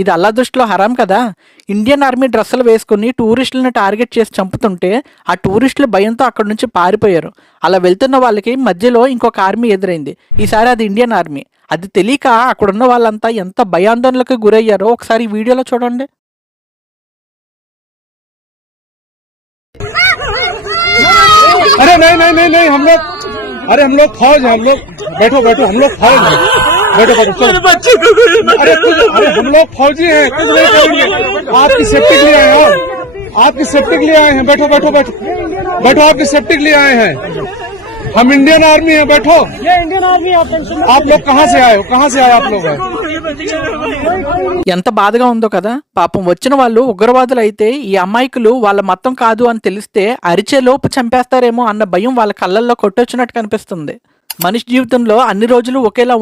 ఇది అల్లా దృష్టిలో హరాం కదా. ఇండియన్ ఆర్మీ డ్రెస్సులు వేసుకుని టూరిస్టులను టార్గెట్ చేసి చంపుతుంటే ఆ టూరిస్టులు భయంతో అక్కడి నుంచి పారిపోయారు. అలా వెళ్తున్న వాళ్ళకి మధ్యలో ఇంకొక ఆర్మీ ఎదురైంది. ఈసారి అది ఇండియన్ ఆర్మీ. అది తెలియక అక్కడున్న వాళ్ళంతా ఎంత భయాందోళనకు గురయ్యారో ఒకసారి ఈ వీడియోలో చూడండి. अरे नहीं नहीं नहीं नहीं हम लोग, अरे हम लोग फौज हैं, हम लोग बैठो बैठो, हम लोग फौज हैं, बैठो बैठो अरे हम लोग फौजी हैं, कुछ नहीं करेंगे, आपकी सेफ्टी के लिए आए हैं, आपकी सेफ्टी के लिए आए हैं, बैठो बैठो बैठो बैठो, आपकी सेफ्टी के लिए आए हैं, हम इंडियन आर्मी हैं, बैठो। ये इंडियन आर्मी आप लोग कहाँ से आए हो, कहाँ से आए आप लोग? ఎంత బాధగా ఉందో కదా. పాపం వచ్చిన వాళ్ళు ఉగ్రవాదులు అయితే ఈ అమాయకులు వాళ్ళ మతం కాదు అని తెలిస్తే అరిచే లోపు చంపేస్తారేమో అన్న భయం వాళ్ళ కళ్ళల్లో కొట్టొచ్చినట్టు కనిపిస్తుంది. మనిషి జీవితంలో అన్ని రోజులు ఒకేలా